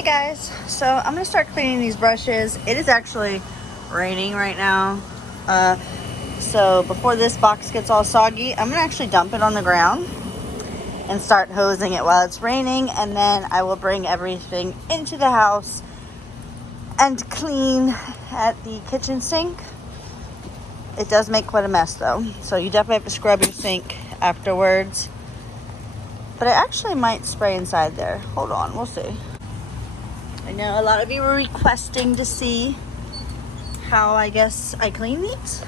Hey guys, so I'm gonna start cleaning these brushes. It is actually raining right now. So before this box gets all soggy, I'm gonna actually dump it on the ground and start hosing it while it's raining, and then I will bring everything into the house and clean at the kitchen sink. It does make quite a mess though, so you definitely have to scrub your sink afterwards. But I actually might spray inside there. Hold on, we'll see. I know a lot of you were requesting to see how I guess I clean these.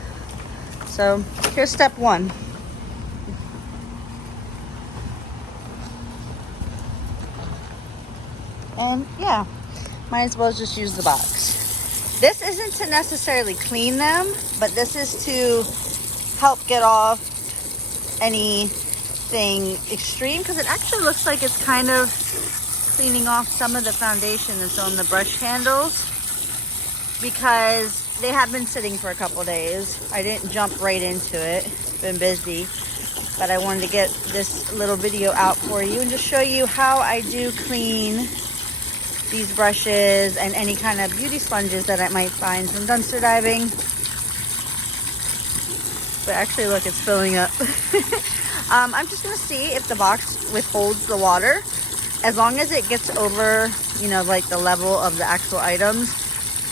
So here's step one. And yeah, might as well just use the box. This isn't to necessarily clean them, but this is to help get off anything extreme, because it actually looks like it's kind of cleaning off some of the foundation that's on the brush handles, because they have been sitting for a couple days. I didn't jump right into it, been busy, but I wanted to get this little video out for you and just show you how I do clean these brushes and any kind of beauty sponges that I might find from dumpster diving. But actually look, it's filling up. I'm just gonna see if the box withholds the water. As long as it gets over, you know, like the level of the actual items.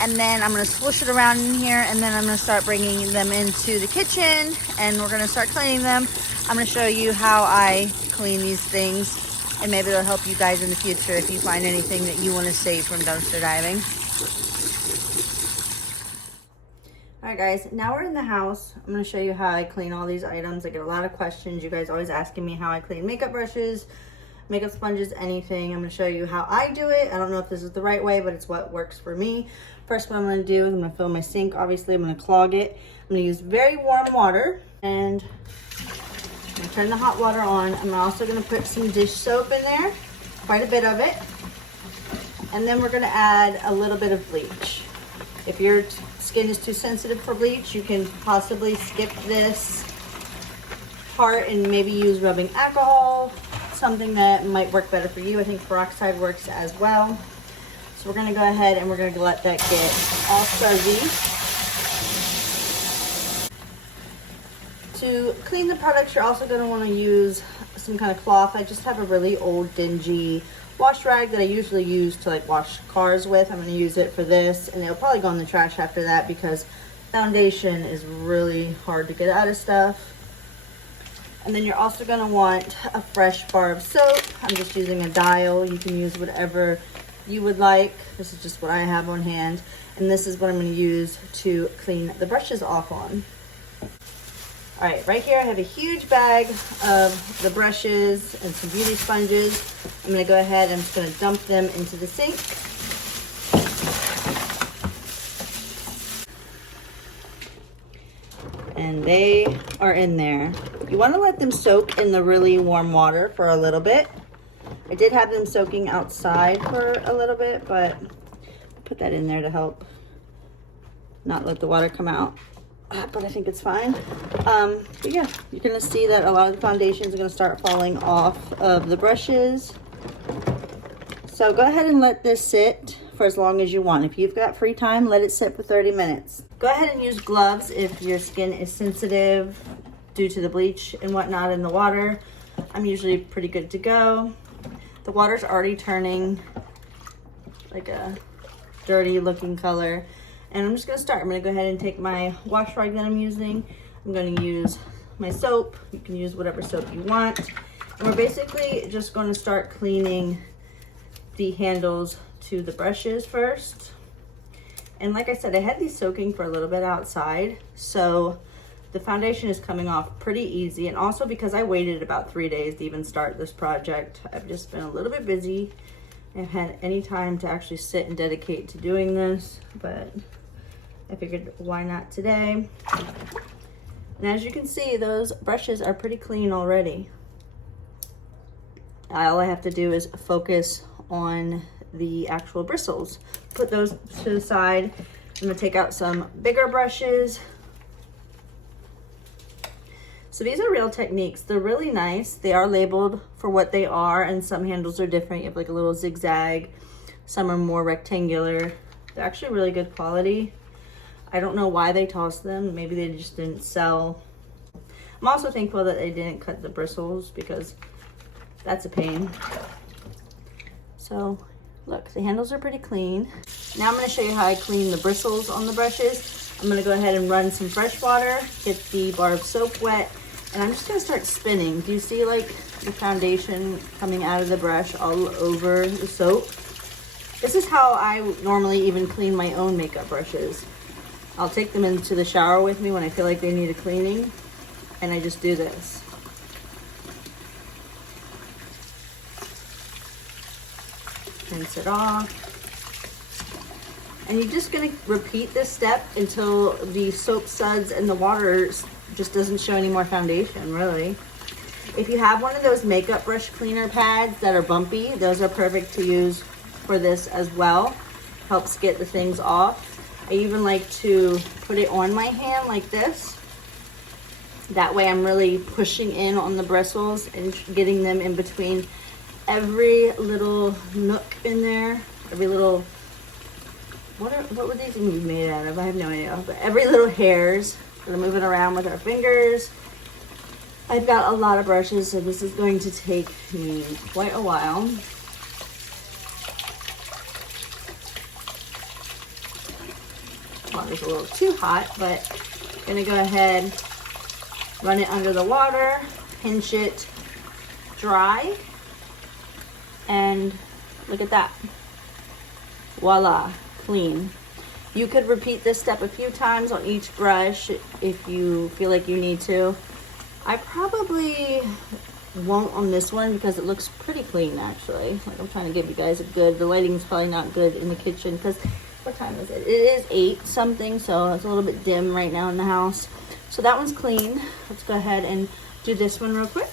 And then I'm gonna swoosh it around in here, and then I'm gonna start bringing them into the kitchen, and we're gonna start cleaning them. I'm gonna show you how I clean these things, and maybe it'll help you guys in the future if you find anything that you wanna save from dumpster diving. All right guys, now we're in the house. I'm gonna show you how I clean all these items. I get a lot of questions. You guys always asking me how I clean makeup brushes, makeup sponges, anything. I'm gonna show you how I do it. I don't know if this is the right way, but it's what works for me. First, what I'm gonna do is I'm gonna fill my sink. Obviously, I'm gonna clog it. I'm gonna use very warm water, and I'm gonna turn the hot water on. I'm also gonna put some dish soap in there, quite a bit of it. And then we're gonna add a little bit of bleach. If your skin is too sensitive for bleach, you can possibly skip this part and maybe use rubbing alcohol, something that might work better for you. I think peroxide works as well. So we're gonna go ahead and we're gonna let that get all fuzzy. To clean the products, you're also gonna wanna use some kind of cloth. I just have a really old, dingy wash rag that I usually use to like wash cars with. I'm gonna use it for this, and it'll probably go in the trash after that because foundation is really hard to get out of stuff. And then you're also gonna want a fresh bar of soap. I'm just using a dial. You can use whatever you would like. This is just what I have on hand. And this is what I'm gonna use to clean the brushes off on. All right, right here I have a huge bag of the brushes and some beauty sponges. I'm gonna go ahead and I'm just gonna dump them into the sink. And they are in there. You wanna let them soak in the really warm water for a little bit. I did have them soaking outside for a little bit, but I'll put that in there to help not let the water come out. But I think it's fine. But yeah, you're gonna see that a lot of the foundations are gonna start falling off of the brushes. So go ahead and let this sit for as long as you want. If you've got free time, let it sit for 30 minutes. Go ahead and use gloves if your skin is sensitive due to the bleach and whatnot in the water. I'm usually pretty good to go. The water's already turning like a dirty looking color. And I'm just gonna start. I'm gonna go ahead and take my wash rag that I'm using. I'm gonna use my soap. You can use whatever soap you want. And we're basically just gonna start cleaning the handles to the brushes first. And like I said, I had these soaking for a little bit outside, so the foundation is coming off pretty easy. And also because I waited about 3 days to even start this project, I've just been a little bit busy. I haven't had any time to actually sit and dedicate to doing this, but I figured why not today. And as you can see, those brushes are pretty clean already. All I have to do is focus on the actual bristles. Put those to the side. I'm gonna take out some bigger brushes. So these are Real Techniques. They're really nice. They are labeled for what they are, and some handles are different. You have like a little zigzag Some are more rectangular. They're actually really good quality. I don't know why they tossed them. Maybe they just didn't sell. I'm also thankful that they didn't cut the bristles because that's a pain. So look, the handles are pretty clean. Now I'm going to show you how I clean the bristles on the brushes. I'm going to go ahead and run some fresh water, get the bar of soap wet, and I'm just going to start spinning. Do you see like the foundation coming out of the brush all over the soap? This is how I normally even clean my own makeup brushes. I'll take them into the shower with me when I feel like they need a cleaning, and I just do this. Rinse it off. And you're just gonna repeat this step until the soap suds and the water just doesn't show any more foundation, really. If you have one of those makeup brush cleaner pads that are bumpy, those are perfect to use for this as well. Helps get the things off. I even like to put it on my hand like this. That way I'm really pushing in on the bristles and getting them in between every little nook in there, every little, what would these be made out of? I have no idea, but every little hairs. We're gonna move it around with our fingers. I've got a lot of brushes, so this is going to take me quite a while. Water's a little too hot, but I'm gonna go ahead, run it under the water, pinch it dry, and look at that. Voila, clean. You could repeat this step a few times on each brush if you feel like you need to. I probably won't on this one because it looks pretty clean actually. Like I'm trying to give you guys a good, the lighting's probably not good in the kitchen because what time is it? It is 8 something, so it's a little bit dim right now in the house. So that one's clean. Let's go ahead and do this one real quick.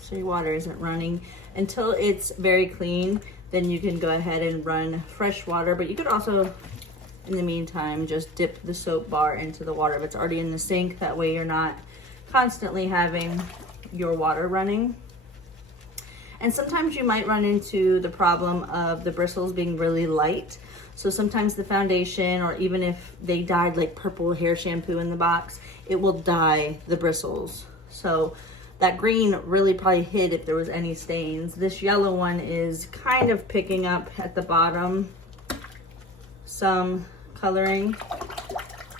So your water isn't running. Until it's very clean, then you can go ahead and run fresh water, but you could also, in the meantime, just dip the soap bar into the water if it's already in the sink. That way you're not constantly having your water running. And sometimes you might run into the problem of the bristles being really light. So sometimes the foundation, or even if they dyed like purple hair shampoo in the box, it will dye the bristles. So that green really probably hid if there was any stains. This yellow one is kind of picking up at the bottom some coloring,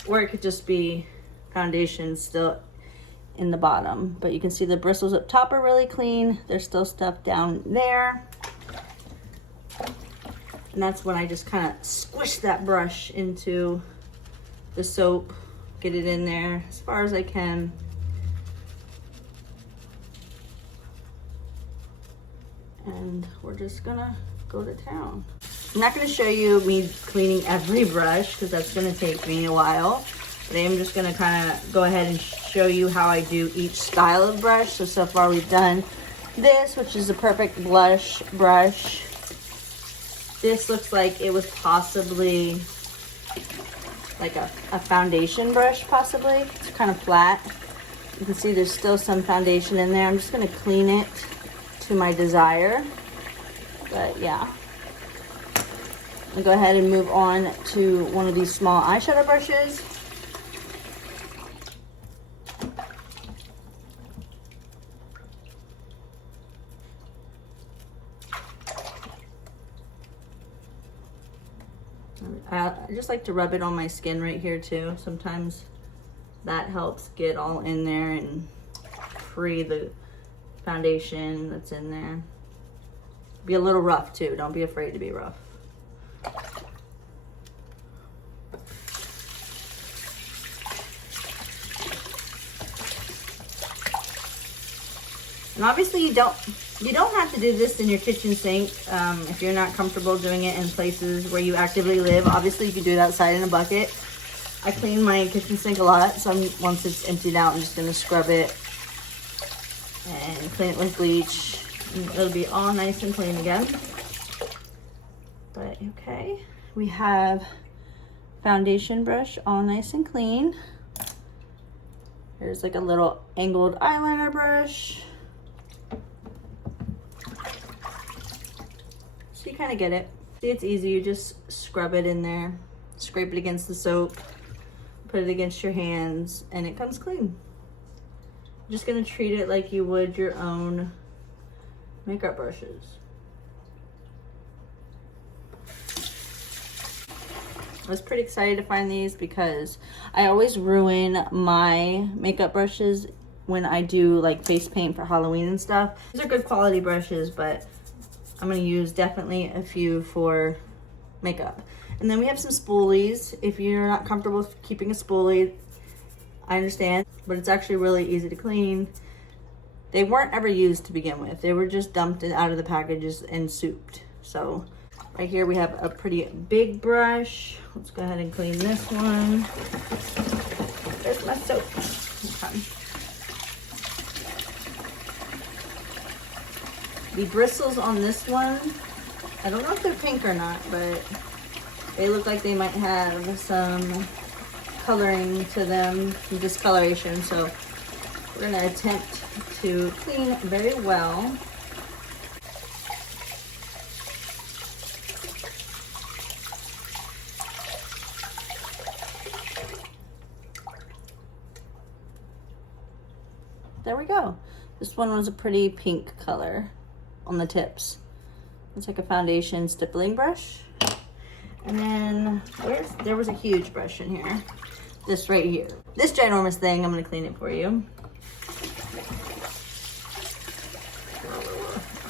or it could just be foundation still in the bottom. But you can see the bristles up top are really clean. There's still stuff down there. And that's when I just kind of squish that brush into the soap, get it in there as far as I can. And we're just gonna go to town. I'm not gonna show you me cleaning every brush because that's gonna take me a while. But I am just gonna kind of go ahead and show you how I do each style of brush. So far we've done this, which is a perfect blush brush. This looks like it was possibly like a foundation brush, possibly. It's kind of flat. You can see there's still some foundation in there. I'm just gonna clean it to my desire, but yeah. I'll go ahead and move on to one of these small eyeshadow brushes. I just like to rub it on my skin right here too. Sometimes that helps get all in there and free the foundation that's in there. Be a little rough too. Don't be afraid to be rough. And obviously you don't have to do this in your kitchen sink if you're not comfortable doing it in places where you actively live. Obviously you can do it outside in a bucket. I clean my kitchen sink a lot, so once it's emptied out, I'm just gonna scrub it and clean it with bleach. And it'll be all nice and clean again. But okay, we have foundation brush, all nice and clean. There's like a little angled eyeliner brush. So you kind of get it. See, it's easy. You just scrub it in there, scrape it against the soap, put it against your hands, and it comes clean. I'm just gonna treat it like you would your own makeup brushes. I was pretty excited to find these because I always ruin my makeup brushes when I do like face paint for Halloween and stuff. These are good quality brushes, but I'm gonna use definitely a few for makeup. And then we have some spoolies. If you're not comfortable with keeping a spoolie, I understand, but it's actually really easy to clean. They weren't ever used to begin with. They were just dumped out of the packages and souped. So right here we have a pretty big brush. Let's go ahead and clean this one. There's my soap. Okay. The bristles on this one, I don't know if they're pink or not, but they look like they might have some coloring to them, some discoloration. So we're gonna attempt to clean very well. There we go. This one was a pretty pink color on the tips. It's like a foundation stippling brush. And then there was a huge brush in here. This right here. This ginormous thing, I'm gonna clean it for you.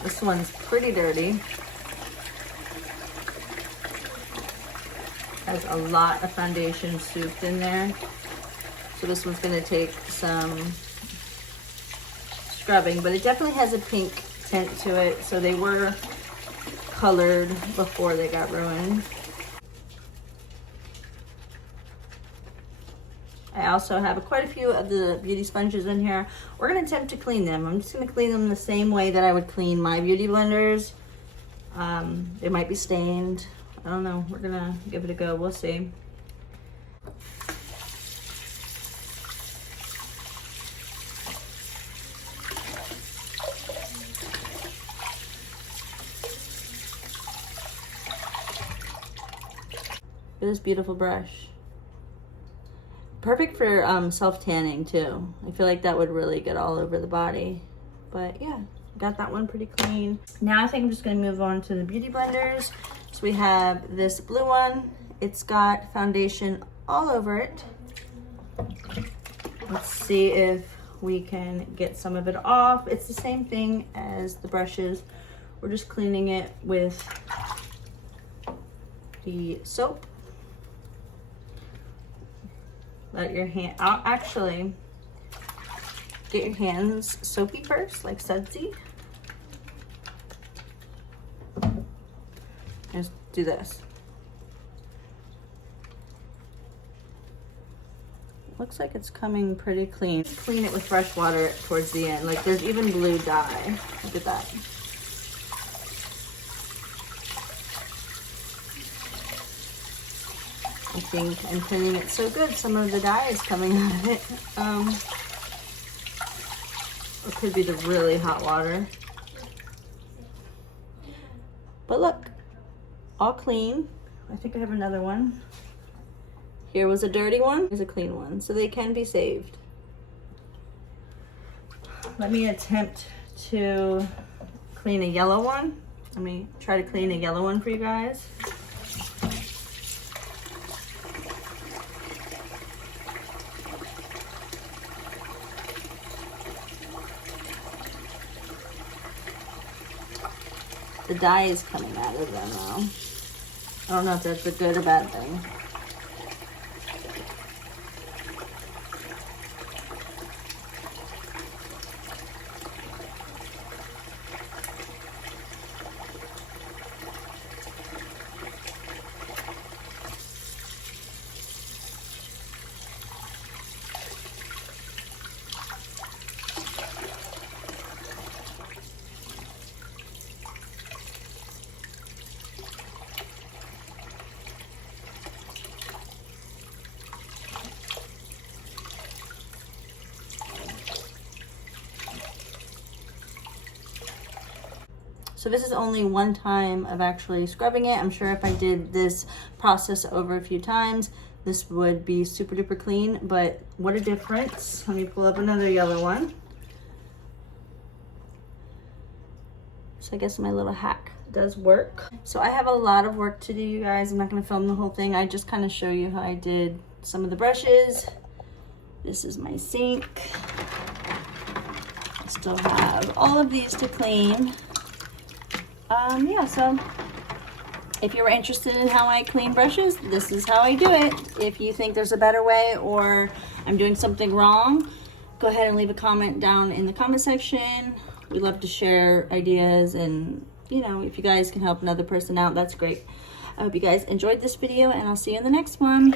This one's pretty dirty. Has a lot of foundation souped in there. So this one's gonna take some scrubbing, but it definitely has a pink tint to it. So they were colored before they got ruined. I also have quite a few of the beauty sponges in here. We're gonna attempt to clean them. I'm just gonna clean them the same way that I would clean my beauty blenders. They might be stained. I don't know. We're gonna give it a go. We'll see. Look at this beautiful brush. Perfect for self-tanning too. I feel like that would really get all over the body. But yeah, got that one pretty clean. Now I think I'm just gonna move on to the beauty blenders. So we have this blue one. It's got foundation all over it. Let's see if we can get some of it off. It's the same thing as the brushes. We're just cleaning it with the soap. Let your hand out. Actually, get your hands soapy first, like sudsy. Just do this. Looks like it's coming pretty clean. Clean it with fresh water towards the end. Like there's even blue dye. Look at that. I think I'm cleaning it so good, some of the dye is coming out of it. It could be the really hot water. But look, all clean. I think I have another one. Here was a dirty one, here's a clean one. So they can be saved. Let me attempt to clean a yellow one. Let me try to clean a yellow one for you guys. The dye is coming out of them now. I don't know if that's a good or bad thing. So this is only one time of actually scrubbing it. I'm sure if I did this process over a few times, this would be super duper clean, but what a difference. Let me pull up another yellow one. So I guess my little hack does work. So I have a lot of work to do, you guys. I'm not gonna film the whole thing. I just kind of show you how I did some of the brushes. This is my sink. I still have all of these to clean. Yeah, so if you were interested in how I clean brushes, this is how I do it. If you think there's a better way or I'm doing something wrong, go ahead and leave a comment down in the comment section. We love to share ideas, and you know, if you guys can help another person out, that's great. I hope you guys enjoyed this video, and I'll see you in the next one.